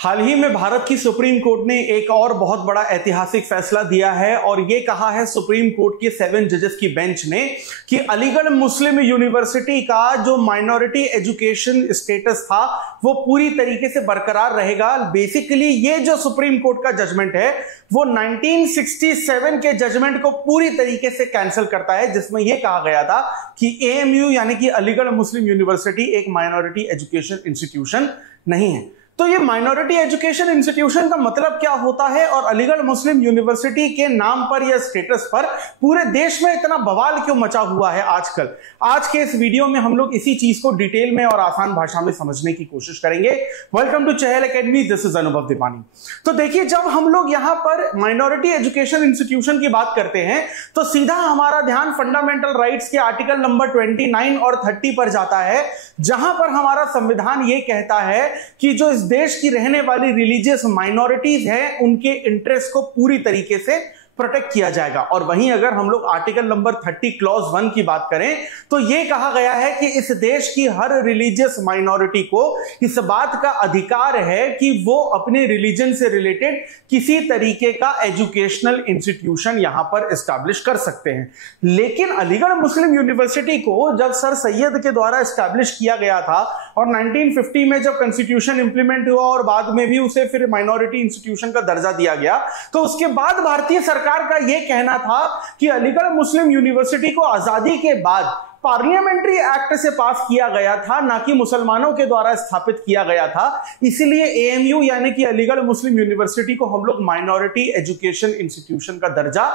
हाल ही में भारत की supreme court ने एक और बहुत बड़ा ऐतिहासिक फैसला दिया है और यह कहा है सुप्रीम कोर्ट के 7 जजेस की बेंच ने कि अलीगढ़ मुस्लिम यूनिवर्सिटी का जो माइनॉरिटी एजुकेशन स्टेटस था वो पूरी तरीके से बरकरार रहेगा। बेसिकली ये जो सुप्रीम कोर्ट का जजमेंट है वो 1967 के जजमेंट को पूरी तरीके से कैंसिल करता है, जिसमें यह कहा गया था कि एएमयू यानी कि अलीगढ़ मुस्लिम यूनिवर्सिटी एक माइनॉरिटी एजुकेशन इंस्टीट्यूशन नहीं है। तो ये माइनॉरिटी एजुकेशन इंस्टीट्यूशन का मतलब क्या होता है और अलीगढ़ मुस्लिम यूनिवर्सिटी के नाम पर या स्टेटस पर पूरे देश में इतना बवाल क्यों मचा हुआ है आजकल। आज के इस वीडियो में हम लोग इसी चीज को डिटेल में और आसान भाषा में समझने की कोशिश करेंगे। Welcome to Chahal Academy, this is Anubhav Deepani. तो देखिए, जब हम लोग यहां पर माइनॉरिटी एजुकेशन इंस्टीट्यूशन की बात करते हैं तो सीधा हमारा ध्यान फंडामेंटल राइट्स के आर्टिकल नंबर 29 और 30 पर जाता है, जहां पर हमारा संविधान यह कहता है कि जो इस देश की रहने वाली रिलीजियस माइनॉरिटीज हैं उनके इंटरेस्ट को पूरी तरीके से प्रोटेक्ट किया जाएगा। और वहीं अगर हम लोग आर्टिकल नंबर 30 क्लॉज 1 की बात करें तो यह कहा गया है कि इस देश की हर रिलीजियस माइनॉरिटी को इस बात का अधिकार है कि वो अपने रिलीजन से रिलेटेड किसी तरीके का एजुकेशनल इंस्टीट्यूशन यहां पर एस्टैब्लिश कर सकते हैं। लेकिन अलीगढ़ मुस्लिम यूनिवर्सिटी को जब सर सैयद के द्वारा एस्टैब्लिश किया गया था और 1950 में जब कॉन्स्टिट्यूशन इंप्लीमेंट हुआ और बाद में भी उसे फिर माइनॉरिटी इंस्टीट्यूशन का दर्जा दिया गया, तो उसके बाद भारतीय सरकार का यह कहना था कि अलीगढ़ मुस्लिम यूनिवर्सिटी को आजादी के बाद पार्लियामेंट्री एक्ट से पास किया गया था, ना कि मुसलमानों के द्वारा स्थापित किया गया था। इसलिए एएमयू यानी कि अलीगढ़ मुस्लिम यूनिवर्सिटी को हम लोग माइनॉरिटी एजुकेशन इंस्टीट्यूशन का दर्जा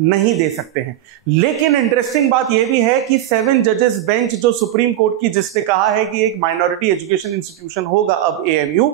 नहीं दे सकते हैं। लेकिन इंटरेस्टिंग बात यह भी है कि 7 जजेस बेंच जो सुप्रीम कोर्ट की, जिसने कहा है कि एक माइनॉरिटी एजुकेशन इंस्टीट्यूशन होगा अब एएमयू,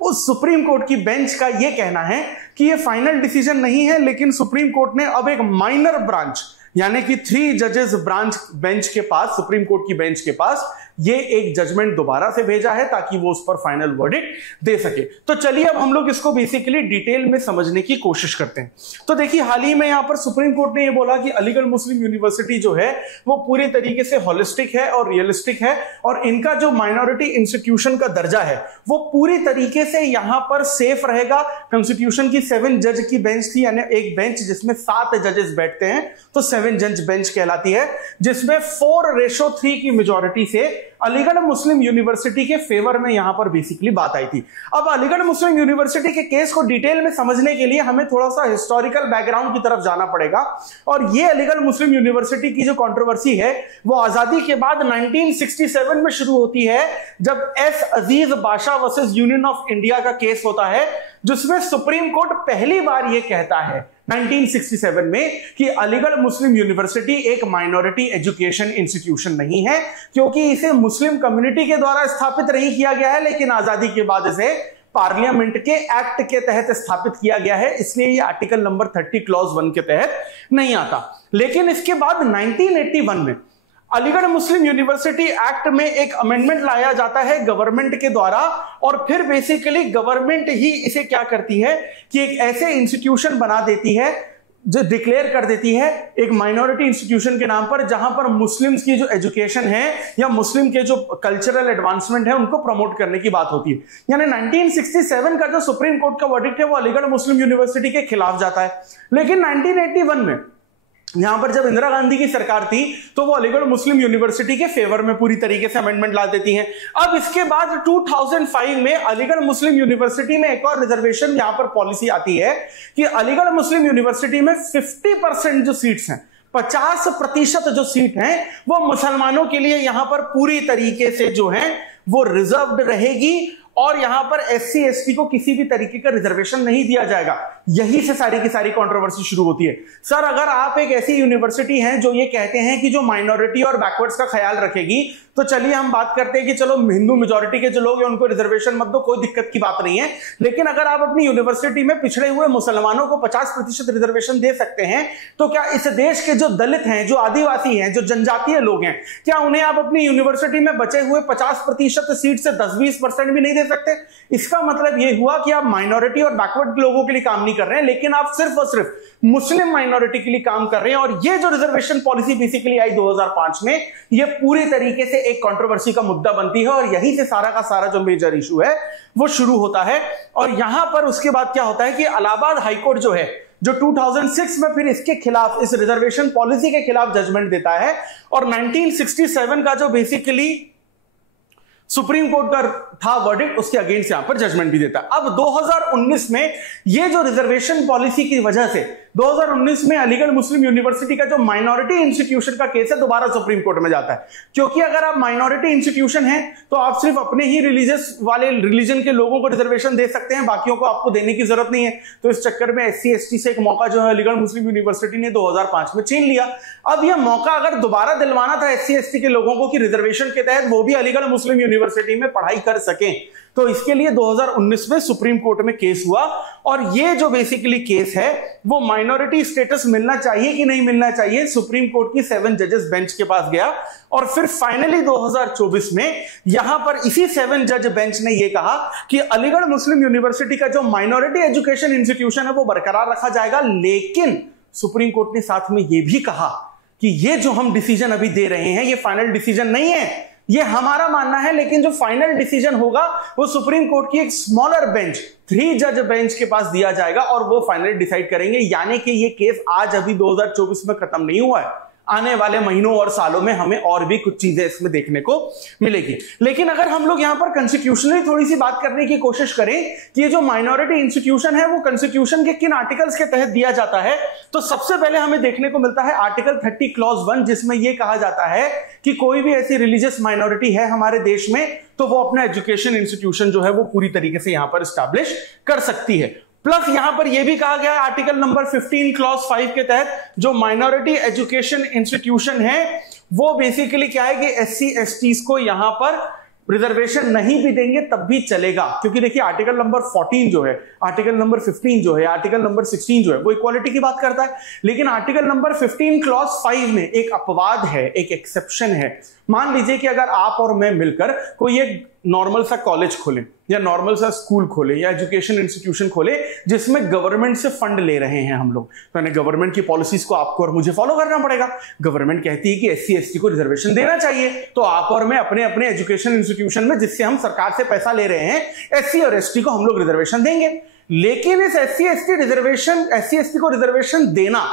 उस सुप्रीम कोर्ट की बेंच का यह कहना है कि यह फाइनल डिसीजन नहीं है, लेकिन सुप्रीम कोर्ट ने अब एक माइनर ब्रांच यानी कि 3 जजेस ब्रांच बेंच के पास, सुप्रीम कोर्ट की बेंच के पास ये एक जजमेंट दोबारा से भेजा है ताकि वो उस पर फाइनल वर्डिक्ट दे सके। तो चलिए अब हम लोग इसको बेसिकली डिटेल में समझने की कोशिश करते हैं। तो देखिए, हाल ही में यहां पर सुप्रीम कोर्ट ने ये बोला कि अलीगढ़ मुस्लिम यूनिवर्सिटी जो है वो पूरी तरीके से होलिस्टिक है और रियलिस्टिक है और इनका जो माइनॉरिटी इंस्टीट्यूशन का दर्जा है वो पूरी तरीके से यहां पर सेफ रहेगा। कॉन्स्टिट्यूशन की 7 जज की बेंच थी, यानी एक बेंच जिसमें 7 जजेस बैठते हैं तो 7 जज बेंच कहलाती है, जिसमें 4:3 की मेजॉरिटी से अलीगढ़ मुस्लिम यूनिवर्सिटी के फेवर में यहां पर बेसिकली बात आई थी। अब अलीगढ़ मुस्लिम यूनिवर्सिटी के केस को डिटेल में समझने के लिए हमें थोड़ा सा हिस्टोरिकल बैकग्राउंड की तरफ जाना पड़ेगा। और ये अलीगढ़ मुस्लिम यूनिवर्सिटी की जो कंट्रोवर्सी है वो आजादी के बाद 1967 में शुरू होती है, जब S Aziz Basha versus Union of India का केस होता है, जिसमें सुप्रीम कोर्ट पहली बार यह कहता है 1967 में कि अलीगढ़ मुस्लिम यूनिवर्सिटी एक माइनॉरिटी एजुकेशन इंस्टीट्यूशन नहीं है, क्योंकि इसे मुस्लिम कम्युनिटी के द्वारा स्थापित नहीं किया गया है, लेकिन आजादी के बाद इसे पार्लियामेंट के एक्ट के तहत स्थापित किया गया है। इसलिए ये आर्टिकल नंबर 30 क्लॉज 1 के तहत नहीं आता। लेकिन इसके बाद 1981 में अलीगढ़ मुस्लिम यूनिवर्सिटी एक्ट में एक अमेंडमेंट लाया जाता है गवर्नमेंट के द्वारा, और फिर बेसिकली गवर्नमेंट ही इसे क्या करती है कि एक ऐसे इंस्टीट्यूशन बना देती है जो डिक्लेयर कर देती है एक माइनॉरिटी इंस्टीट्यूशन के नाम पर, जहां पर मुस्लिम्स की जो एजुकेशन है या मुस्लिम के जो कल्चरल एडवांसमेंट है उनको प्रमोट करने की बात होती है। यानी 1967 का जो सुप्रीम कोर्ट का वर्डिक्ट है वो अलीगढ़ मुस्लिम यूनिवर्सिटी के खिलाफ जाता है। लेकिन 1981 में यहां पर जब इंदिरा गांधी की सरकार थी तो वो अलीगढ़ मुस्लिम यूनिवर्सिटी के फेवर में पूरी तरीके से अमेंडमेंट ला देती हैं। अब इसके बाद 2005 में अलीगढ़ मुस्लिम यूनिवर्सिटी में एक और रिजर्वेशन यहां पर पॉलिसी आती है कि अलीगढ़ मुस्लिम यूनिवर्सिटी में 50% जो सीट्स हैं, 50% जो सीट हैं वो मुसलमानों के लिए यहां पर पूरी तरीके से जो है वो रिजर्व्ड रहेगी और यहां पर SC ST को किसी भी तरीके का रिजर्वेशन नहीं दिया जाएगा। यही से सारी की सारी कंट्रोवर्सी शुरू होती है। सर, अगर आप एक ऐसी यूनिवर्सिटी हैं जो ये कहते हैं कि जो माइनॉरिटी और बैकवर्ड्स का ख्याल रखेगी, तो चलिए हम बात करते हैं कि चलो हिंदू मेजॉरिटी के जो लोग हैं उनको रिजर्वेशन मत दो, कोई दिक्कत की बात नहीं है। लेकिन अगर आप अपनी यूनिवर्सिटी में पिछड़े हुए मुसलमानों को 50% रिजर्वेशन दे सकते हैं, तो क्या इस देश के जो दलित हैं, जो आदिवासी हैं, जो जनजातीय लोग हैं, क्या उन्हें आप अपनी यूनिवर्सिटी में बचे हुए 50% सीट से 10-20% भी नहीं दे दे सकते। इसका मतलब ये हुआ कि आप माइनॉरिटी और बैकवर्ड लोगों के लिए काम नहीं कर रहे हैं, लेकिन आप सिर्फ और सिर्फ मुस्लिम माइनॉरिटी के लिए काम कर रहे हैं। और ये जो रिजर्वेशन पॉलिसी बेसिकली आई 2005 में, ये पूरी तरीके से एक कंट्रोवर्सी का मुद्दा बनती है और यहीं से सारा का सारा जो मेजर इशू है वो शुरू होता है। और यहां पर उसके बाद क्या होता है कि इलाहाबाद हाईकोर्ट जो है, जो 2006 में फिर इसके खिलाफ, इस रिजर्वेशन पॉलिसी के खिलाफ जजमेंट देता है और 1967 का जो बेसिकली सुप्रीम कोर्ट का था वर्डिक्ट, उसके अगेंस्ट यहां पर जजमेंट भी देता है। अब 2019 में ये जो रिजर्वेशन पॉलिसी की वजह से 2019 में अलीगढ़ मुस्लिम यूनिवर्सिटी का जो माइनॉरिटी इंस्टीट्यूशन का केस है दोबारा सुप्रीम कोर्ट में जाता है, क्योंकि अगर आप माइनॉरिटी इंस्टीट्यूशन हैं तो आप सिर्फ अपने ही रिलीजियस वाले रिलीजन के लोगों को रिजर्वेशन दे सकते हैं, बाकियों को आपको देने की जरूरत नहीं है। तो इस चक्कर में SC ST से एक मौका जो है अलीगढ़ मुस्लिम यूनिवर्सिटी ने 2005 में छीन लिया। अब यह मौका अगर दोबारा दिलवाना था SC ST के लोगों को कि रिजर्वेशन के तहत वो भी अलीगढ़ मुस्लिम यूनिवर्सिटी में पढ़ाई कर सकें, तो इसके लिए 2019 में सुप्रीम कोर्ट में केस हुआ। और ये जो बेसिकली केस है वो माइनॉरिटी स्टेटस मिलना चाहिए कि नहीं मिलना चाहिए, सुप्रीम कोर्ट की 7 जजेस बेंच के पास गया और फिर फाइनली 2024 में यहां पर इसी 7 जज बेंच ने यह कहा कि अलीगढ़ मुस्लिम यूनिवर्सिटी का जो माइनॉरिटी एजुकेशन इंस्टीट्यूशन है वो बरकरार रखा जाएगा। लेकिन सुप्रीम कोर्ट ने साथ में यह भी कहा कि ये जो हम डिसीजन अभी दे रहे हैं ये फाइनल डिसीजन नहीं है, ये हमारा मानना है, लेकिन जो फाइनल डिसीजन होगा वो सुप्रीम कोर्ट की एक स्मॉलर बेंच, 3 जज बेंच के पास दिया जाएगा और वो फाइनली डिसाइड करेंगे। यानी कि ये केस आज अभी 2024 में खत्म नहीं हुआ है, आने वाले महीनों और सालों में हमें और भी कुछ चीजें इसमें देखने को मिलेगी। लेकिन अगर हम लोग यहां पर कॉन्स्टिट्यूशनली थोड़ी सी बात करने की कोशिश करें कि ये जो माइनॉरिटी इंस्टीट्यूशन है वो कॉन्स्टिट्यूशन के किन आर्टिकल्स के तहत दिया जाता है, तो सबसे पहले हमें देखने को मिलता है आर्टिकल 30 क्लॉज 1, जिसमें यह कहा जाता है कि कोई भी ऐसी रिलीजियस माइनॉरिटी है हमारे देश में तो वो अपना एजुकेशन इंस्टीट्यूशन जो है वो पूरी तरीके से यहां पर स्टैब्लिश कर सकती है। प्लस यहां पर यह भी कहा गया है आर्टिकल नंबर 15 क्लॉज 5 के तहत जो माइनॉरिटी एजुकेशन इंस्टीट्यूशन है वो बेसिकली क्या है कि SC STs को यहां पर रिजर्वेशन नहीं भी देंगे तब भी चलेगा, क्योंकि देखिए आर्टिकल नंबर 14 जो है, आर्टिकल नंबर 15 जो है, आर्टिकल नंबर 16 जो है वो इक्वालिटी की बात करता है, लेकिन आर्टिकल नंबर 15 क्लॉज 5 में एक अपवाद है, एक एक्सेप्शन है। मान लीजिए कि अगर आप और मैं मिलकर कोई एक नॉर्मल सा कॉलेज खोलें या नॉर्मल सा स्कूल खोले या एजुकेशन इंस्टीट्यूशन खोले जिसमें गवर्नमेंट से फंड ले रहे हैं हम लोग, तो गवर्नमेंट की पॉलिसीज को आपको और मुझे फॉलो करना पड़ेगा। गवर्नमेंट कहती है कि SC ST को रिजर्वेशन देना चाहिए, तो आप और मैं अपने अपने एजुकेशन इंस्टीट्यूशन में जिससे हम सरकार से पैसा ले रहे हैं SC और ST को हम लोग रिजर्वेशन देंगे। लेकिन इस SC ST को रिजर्वेशन देना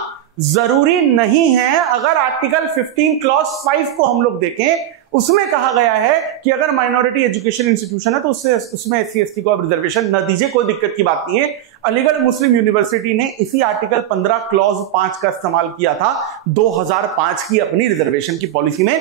जरूरी नहीं है। अगर आर्टिकल 15 क्लॉज 5 को हम लोग देखें, उसमें कहा गया है कि अगर माइनॉरिटी एजुकेशन इंस्टीट्यूशन है तो उसमें SC ST को आप रिजर्वेशन न दीजिए, कोई दिक्कत की बात नहीं है। अलीगढ़ मुस्लिम यूनिवर्सिटी ने इसी आर्टिकल 15 क्लॉज 5 का इस्तेमाल किया था 2005 की अपनी रिजर्वेशन की पॉलिसी में।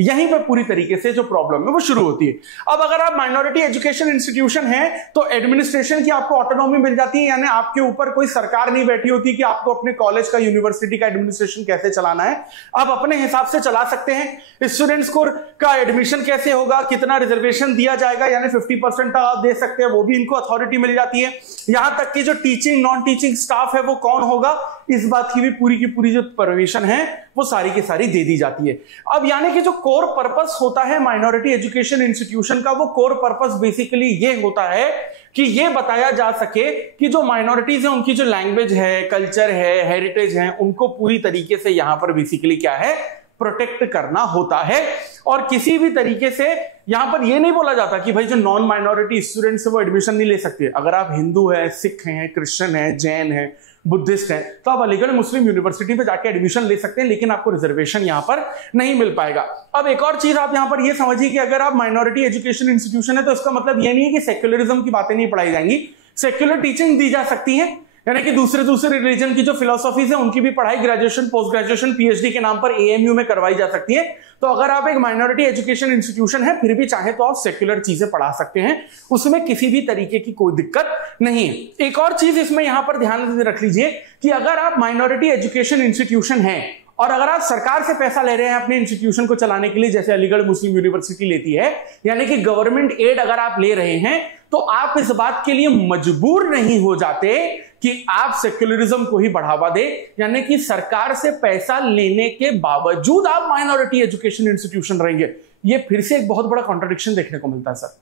यहीं पर पूरी तरीके से जो प्रॉब्लम है वो शुरू होती है। अब अगर आप माइनॉरिटी एजुकेशन इंस्टीट्यूशन है तो एडमिनिस्ट्रेशन की आपको ऑटोनॉमी मिल जाती है, यानी आपके ऊपर कोई सरकार नहीं बैठी होती कि आपको अपने कॉलेज का, यूनिवर्सिटी का एडमिनिस्ट्रेशन कैसे चलाना है। आप अपने हिसाब से चला सकते हैं। स्टूडेंट्स का एडमिशन कैसे होगा, कितना रिजर्वेशन दिया जाएगा, यानी 50% तक आप दे सकते हैं, वो भी इनको अथॉरिटी मिल जाती है। यहां तक कि जो टीचिंग नॉन टीचिंग स्टाफ है वो कौन होगा, इस बात की भी पूरी जो परमिशन है वो सारी की सारी दे दी जाती है। अब यानी कि जो कोर पर्पस होता है माइनॉरिटी एजुकेशन इंस्टीट्यूशन का, वो कोर पर्पस बेसिकली ये होता है कि ये बताया जा सके कि जो माइनॉरिटीज है उनकी जो लैंग्वेज है, कल्चर है, हेरिटेज है, उनको पूरी तरीके से यहां पर बेसिकली क्या है, प्रोटेक्ट करना होता है। और किसी भी तरीके से यहां पर यह नहीं बोला जाता कि भाई जो नॉन माइनॉरिटी स्टूडेंट्स है वो एडमिशन नहीं ले सकते। अगर आप हिंदू है, सिख हैं, क्रिश्चियन है, जैन है, बुद्धिस्ट है, तो आप अलीगढ़ मुस्लिम यूनिवर्सिटी पे जाके एडमिशन ले सकते हैं, लेकिन आपको रिजर्वेशन यहां पर नहीं मिल पाएगा। अब एक और चीज आप यहां पर यह समझिए कि अगर आप माइनॉरिटी एजुकेशन इंस्टीट्यूशन है तो इसका मतलब यह नहीं है कि सेक्युलरिज्म की बातें नहीं पढ़ाई जाएंगी। सेक्युलर टीचिंग दी जा सकती है, यानी कि दूसरे रिलीजन की जो फिलोसॉफीज है उनकी भी पढ़ाई ग्रेजुएशन, पोस्ट ग्रेजुएशन, PhD के नाम पर AMU में करवाई जा सकती है। तो अगर आप एक माइनॉरिटी एजुकेशन इंस्टीट्यूशन है फिर भी चाहे तो आप सेक्युलर चीजें पढ़ा सकते हैं, उसमें किसी भी तरीके की कोई दिक्कत नहीं है। एक और चीज इसमें यहां पर ध्यान रख लीजिए कि अगर आप माइनॉरिटी एजुकेशन इंस्टीट्यूशन है और अगर आप सरकार से पैसा ले रहे हैं अपने इंस्टीट्यूशन को चलाने के लिए, जैसे अलीगढ़ मुस्लिम यूनिवर्सिटी लेती है, यानी कि गवर्नमेंट एड अगर आप ले रहे हैं, तो आप इस बात के लिए मजबूर नहीं हो जाते कि आप सेक्युलरिज्म को ही बढ़ावा दे, यानी कि सरकार से पैसा लेने के बावजूद आप माइनॉरिटी एजुकेशन इंस्टीट्यूशन रहेंगे। यह फिर से एक बहुत बड़ा कॉन्ट्रडिक्शन देखने को मिलता है सर।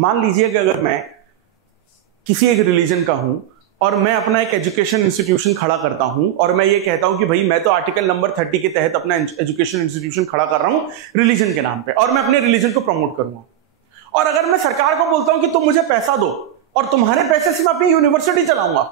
मान लीजिए कि अगर मैं किसी एक रिलीजन का हूं और मैं अपना एक एजुकेशन इंस्टीट्यूशन खड़ा करता हूं और मैं ये कहता हूं कि भाई मैं तो आर्टिकल नंबर 30 के तहत अपना एजुकेशन इंस्टीट्यूशन खड़ा कर रहा हूं रिलीजन के नाम पे और मैं अपने रिलीजन को प्रमोट करूंगा, और अगर मैं सरकार को बोलता हूं कि तुम मुझे पैसा दो और तुम्हारे पैसे से मैं अपनी यूनिवर्सिटी चलाऊंगा,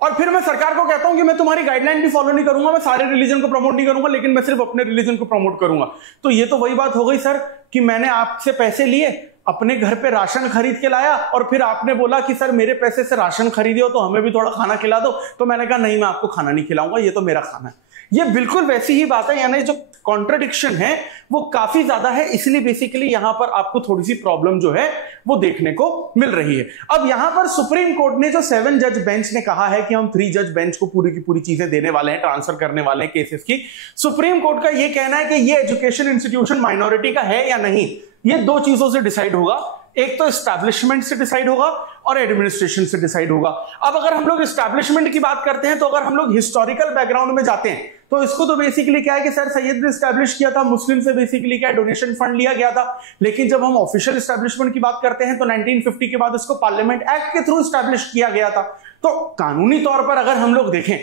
और फिर मैं सरकार को कहता हूं कि मैं तुम्हारी गाइडलाइन भी फॉलो नहीं करूंगा, मैं सारे रिलीजन को प्रमोट नहीं करूंगा, लेकिन मैं सिर्फ अपने रिलीजन को प्रमोट करूंगा, तो ये तो वही बात हो गई सर कि मैंने आपसे पैसे लिए, अपने घर पे राशन खरीद के लाया और फिर आपने बोला कि सर मेरे पैसे से राशन खरीदे हो तो हमें भी थोड़ा खाना खिला दो, तो मैंने कहा नहीं मैं आपको खाना नहीं खिलाऊंगा, ये तो मेरा खाना है। ये बिल्कुल वैसी ही बात है, यानी जो कॉन्ट्रडिक्शन है वो काफी ज्यादा है, इसलिए बेसिकली यहां पर आपको थोड़ी सी प्रॉब्लम जो है वो देखने को मिल रही है। अब यहां पर सुप्रीम कोर्ट ने जो 7 जज बेंच ने कहा है कि हम 3 जज बेंच को पूरी की पूरी चीजें देने वाले हैं, ट्रांसफर करने वाले हैं केसेस की, सुप्रीम कोर्ट का यह कहना है कि ये एजुकेशन इंस्टीट्यूशन माइनॉरिटी का है या नहीं, ये 2 चीजों से डिसाइड होगा, एक तो एस्टैब्लिशमेंट से डिसाइड होगा और एडमिनिस्ट्रेशन से डिसाइड होगा। अब अगर हम लोग एस्टैब्लिशमेंट की बात करते हैं तो अगर हम लोग हिस्टोरिकल बैकग्राउंड में जाते हैं तो इसको तो बेसिकली क्या है कि सर सैयद ने एस्टैब्लिश किया था, मुस्लिम से बेसिकली क्या डोनेशन फंड लिया गया था, लेकिन जब हम ऑफिशियल एस्टैब्लिशमेंट की बात करते हैं तो 1950 के बाद इसको पार्लियामेंट एक्ट के थ्रू एस्टैब्लिश किया गया था। तो कानूनी तौर पर अगर हम लोग देखें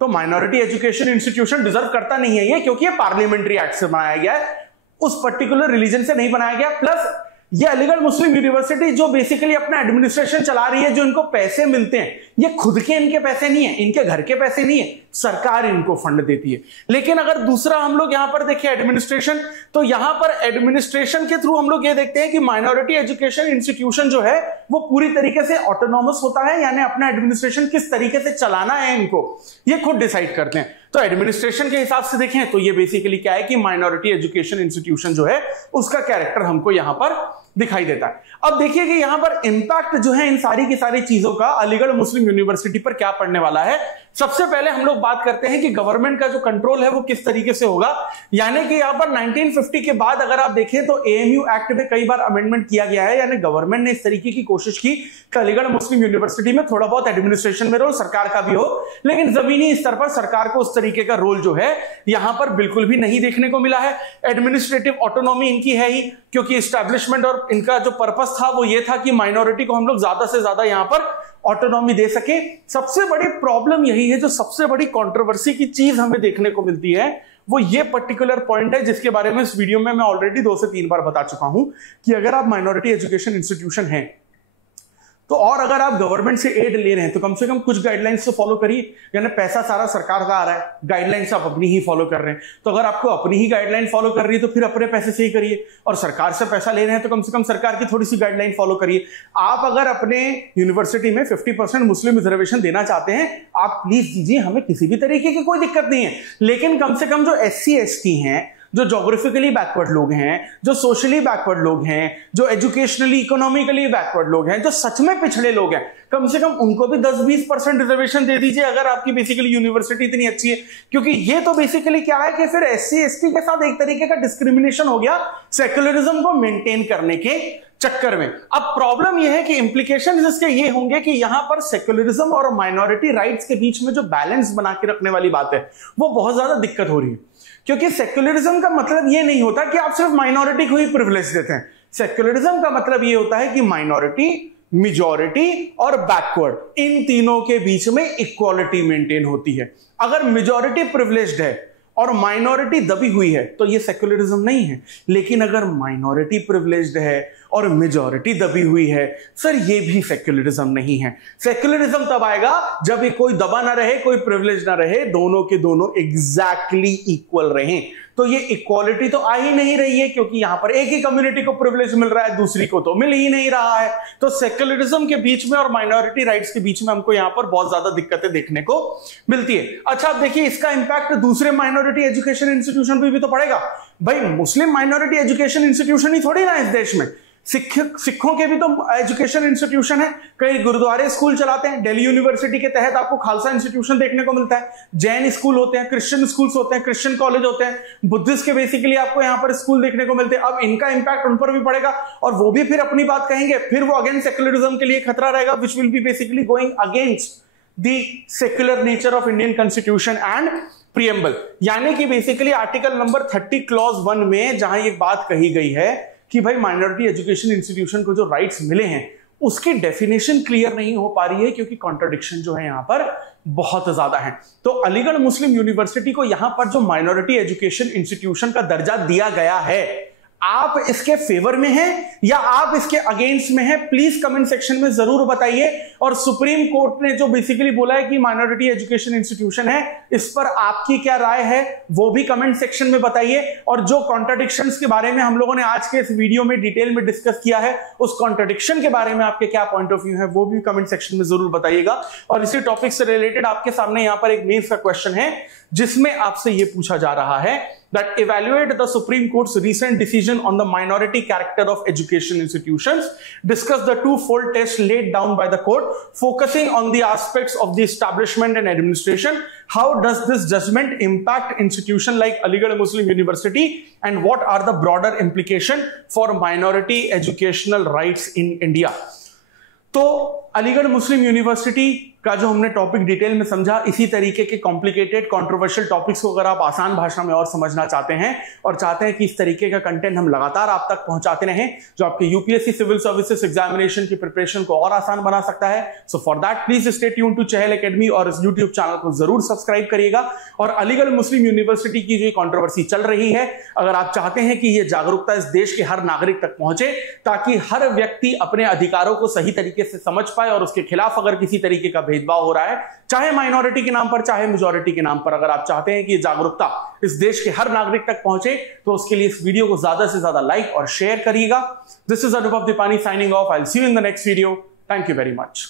तो माइनॉरिटी एजुकेशन इंस्टीट्यूशन डिजर्व करता नहीं है ये, क्योंकि ये पार्लियामेंट्री एक्ट से बनाया गया है, उस पर्टिकुलर रिलीजन से नहीं बनाया गया। प्लस ये अलीगढ़ मुस्लिम यूनिवर्सिटी जो बेसिकली अपना एडमिनिस्ट्रेशन चला रही है, जो इनको पैसे मिलते हैं ये खुद के इनके पैसे नहीं है, इनके घर के पैसे नहीं है, सरकार इनको फंड देती है। लेकिन अगर दूसरा हम लोग यहां पर देखें एडमिनिस्ट्रेशन, तो यहां पर एडमिनिस्ट्रेशन के थ्रू हम लोग ये देखते हैं कि माइनॉरिटी एजुकेशन इंस्टीट्यूशन जो है वो पूरी तरीके से ऑटोनॉमस होता है, यानी अपना एडमिनिस्ट्रेशन किस तरीके से चलाना है इनको ये खुद डिसाइड करते हैं। तो एडमिनिस्ट्रेशन के हिसाब से देखें तो ये बेसिकली क्या है कि माइनॉरिटी एजुकेशन इंस्टीट्यूशन जो है उसका कैरेक्टर हमको यहां पर दिखाई देता है। अब देखिए कि यहां पर इंपैक्ट जो है इन सारी की सारी चीजों का अलीगढ़ मुस्लिम यूनिवर्सिटी पर क्या पड़ने वाला है। सबसे पहले हम लोग बात करते हैं कि गवर्नमेंट का जो कंट्रोल है वो किस तरीके से होगा, यानी कि यहां पर 1950 के बाद अगर आप देखें तो एएमयू एक्ट में कई बार अमेंडमेंट किया गया है, यानी गवर्नमेंट ने इस तरीके की कोशिश की कि अलीगढ़ मुस्लिम यूनिवर्सिटी में थोड़ा बहुत एडमिनिस्ट्रेशन में रोल सरकार का भी हो, लेकिन जमीनी स्तर पर सरकार को उस तरीके का रोल जो है यहां पर बिल्कुल भी नहीं देखने को मिला है। एडमिनिस्ट्रेटिव ऑटोनॉमी इनकी है ही, क्योंकि एस्टैब्लिशमेंट और इनका जो पर्पस था वो ये था कि माइनॉरिटी को हम लोग ज्यादा से ज्यादा यहां पर ऑटोनॉमी दे सके। सबसे बड़ी प्रॉब्लम यही है, जो सबसे बड़ी कंट्रोवर्सी की चीज हमें देखने को मिलती है वो ये पर्टिकुलर पॉइंट है, जिसके बारे में इस वीडियो में मैं ऑलरेडी 2 से 3 बार बता चुका हूं कि अगर आप माइनॉरिटी एजुकेशन इंस्टीट्यूशन हैं तो और अगर आप गवर्नमेंट से एड ले रहे हैं तो कम से कम कुछ गाइडलाइंस तो फॉलो करिए, यानी पैसा सारा सरकार का आ रहा है, गाइडलाइंस आप अपनी ही फॉलो कर रहे हैं, तो अगर आपको अपनी ही गाइडलाइन फॉलो कर रही है तो फिर अपने पैसे से ही करिए, और सरकार से पैसा ले रहे हैं तो कम से कम सरकार की थोड़ी सी गाइडलाइन फॉलो करिए। आप अगर अपने यूनिवर्सिटी में 50% मुस्लिम रिजर्वेशन देना चाहते हैं आप प्लीज दीजिए, हमें किसी भी तरीके की कोई दिक्कत नहीं है, लेकिन कम से कम जो SC ST हैं, जो जोग्राफिकली बैकवर्ड लोग हैं, जो सोशली बैकवर्ड लोग हैं, जो एजुकेशनली इकोनॉमिकली बैकवर्ड लोग हैं, जो सच में पिछड़े लोग हैं, कम से कम उनको भी 10-20% रिजर्वेशन दे दीजिए अगर आपकी बेसिकली यूनिवर्सिटी इतनी अच्छी है। क्योंकि ये तो बेसिकली क्या है कि फिर SC ST के साथ एक तरीके का डिस्क्रिमिनेशन हो गया सेक्युलरिज्म को मेंटेन करने के चक्कर में। अब प्रॉब्लम यह है कि इंप्लीकेशन इसके ये होंगे कि यहां पर सेक्युलरिज्म और माइनॉरिटी राइट्स के बीच में जो बैलेंस बना के रखने वाली बात है वो बहुत ज्यादा दिक्कत हो रही है, क्योंकि सेक्युलरिज्म का मतलब ये नहीं होता कि आप सिर्फ माइनॉरिटी को ही प्रिविलेज देते हैं। सेक्युलरिज्म का मतलब ये होता है कि माइनॉरिटी, मेजॉरिटी और बैकवर्ड इन तीनों के बीच में इक्वालिटी मेंटेन होती है। अगर मेजॉरिटी प्रिविलेज्ड है और माइनॉरिटी दबी हुई है तो ये सेक्युलरिज्म नहीं है, लेकिन अगर माइनॉरिटी प्रिविलेज्ड है और मेजॉरिटी दबी हुई है, सर ये भी सेक्युलरिज्म नहीं है। सेक्युलरिज्म तब आएगा जब ये कोई दबा ना रहे, कोई प्रिविलेज ना रहे, दोनों के दोनों एग्जैक्टली इक्वल रहें। तो ये इक्वालिटी तो आ ही नहीं रही है, क्योंकि यहां पर एक ही कम्युनिटी को प्रिविलेज मिल रहा है, दूसरी को तो मिल ही नहीं रहा है। तो सेक्युलरिज्म के बीच में और माइनॉरिटी राइट्स के बीच में हमको यहां पर बहुत ज्यादा दिक्कतें देखने को मिलती है। अच्छा, अब देखिए इसका इंपैक्ट दूसरे माइनॉरिटी एजुकेशन इंस्टीट्यूशन पे भी तो पड़ेगा। भाई मुस्लिम माइनॉरिटी एजुकेशन इंस्टीट्यूशन ही थोड़ी ना इस देश में, सिखों के भी तो एजुकेशन इंस्टीट्यूशन है, कई गुरुद्वारे स्कूल चलाते हैं, दिल्ली यूनिवर्सिटी के तहत आपको खालसा इंस्टीट्यूशन देखने को मिलता है, जैन स्कूल होते हैं, क्रिश्चियन स्कूल्स होते हैं, क्रिश्चियन कॉलेज होते हैं, बुद्धिस्ट के बेसिकली आपको यहाँ पर स्कूल देखने को मिलते हैं। अब इनका इंपैक्ट उन पर भी पड़ेगा और वो भी फिर अपनी बात कहेंगे, फिर वो अगेन सेक्युलरिज्म के लिए खतरा रहेगा, which will be basically going against the secular nature of Indian constitution and preamble. यानी कि बेसिकली आर्टिकल नंबर 30 क्लॉज 1 में जहां ये बात कही गई है कि भाई माइनॉरिटी एजुकेशन इंस्टीट्यूशन को जो राइट्स मिले हैं उसकी डेफिनेशन क्लियर नहीं हो पा रही है, क्योंकि कॉन्ट्रडिक्शन जो है यहां पर बहुत ज्यादा है। तो अलीगढ़ मुस्लिम यूनिवर्सिटी को यहां पर जो माइनॉरिटी एजुकेशन इंस्टीट्यूशन का दर्जा दिया गया है, आप इसके फेवर में हैं या आप इसके अगेंस्ट में हैं, प्लीज कमेंट सेक्शन में जरूर बताइए। और सुप्रीम कोर्ट ने जो बेसिकली बोला है कि माइनॉरिटी एजुकेशन इंस्टीट्यूशन है, इस पर आपकी क्या राय है वो भी कमेंट सेक्शन में बताइए। और जो कॉन्ट्रडिक्शंस के बारे में हम लोगों ने आज के इस वीडियो में डिटेल में डिस्कस किया है, उस कॉन्ट्रडिक्शन के बारे में आपके क्या पॉइंट ऑफ व्यू है वो भी कमेंट सेक्शन में जरूर बताइएगा। और इसी टॉपिक से रिलेटेड आपके सामने यहां पर एक मेंस का क्वेश्चन है, जिसमें आपसे यह पूछा जा रहा है that evaluate the Supreme Court's recent decision on the minority character of education institutions, discuss the two-fold test laid down by the court, focusing on the aspects of the establishment and administration. How does this judgment impact institution like Aligarh Muslim University, and what are the broader implications for minority educational rights in India? तो अलीगढ़ मुस्लिम university का जो हमने topic detail में समझा, इसी तरीके के complicated controversial topics को अगर आप आसान भाषा में और समझना चाहते हैं और चाहते हैं कि इस तरीके का कंटेंट हम लगातार आप तक पहुंचाते रहें जो आपके यूपीएससी सिविल सर्विसेज एग्जामिनेशन की प्रिपरेशन को और आसान बना सकता है, so for that please stay tune to Chahal Academy और इस यूट्यूब चैनल को जरूर सब्सक्राइब करिएगा। और अलीगढ़ मुस्लिम यूनिवर्सिटी की जो कंट्रोवर्सी चल रही है, अगर आप चाहते हैं कि यह जागरूकता इस देश के हर नागरिक तक पहुंचे ताकि हर व्यक्ति अपने अधिकारों को सही तरीके से समझ पाए और उसके खिलाफ अगर किसी तरीके का भेदभाव हो रहा है, चाहे माइनॉरिटी के नाम पर चाहे मेजॉरिटी के नाम पर, अगर आप चाहते हैं कि ये जागरूकता इस देश के हर नागरिक तक पहुंचे, तो उसके लिए इस वीडियो को ज्यादा से ज्यादा लाइक और शेयर करिएगा। This is Anubhav Dipani signing off. I will see you in the next video. Thank you very much.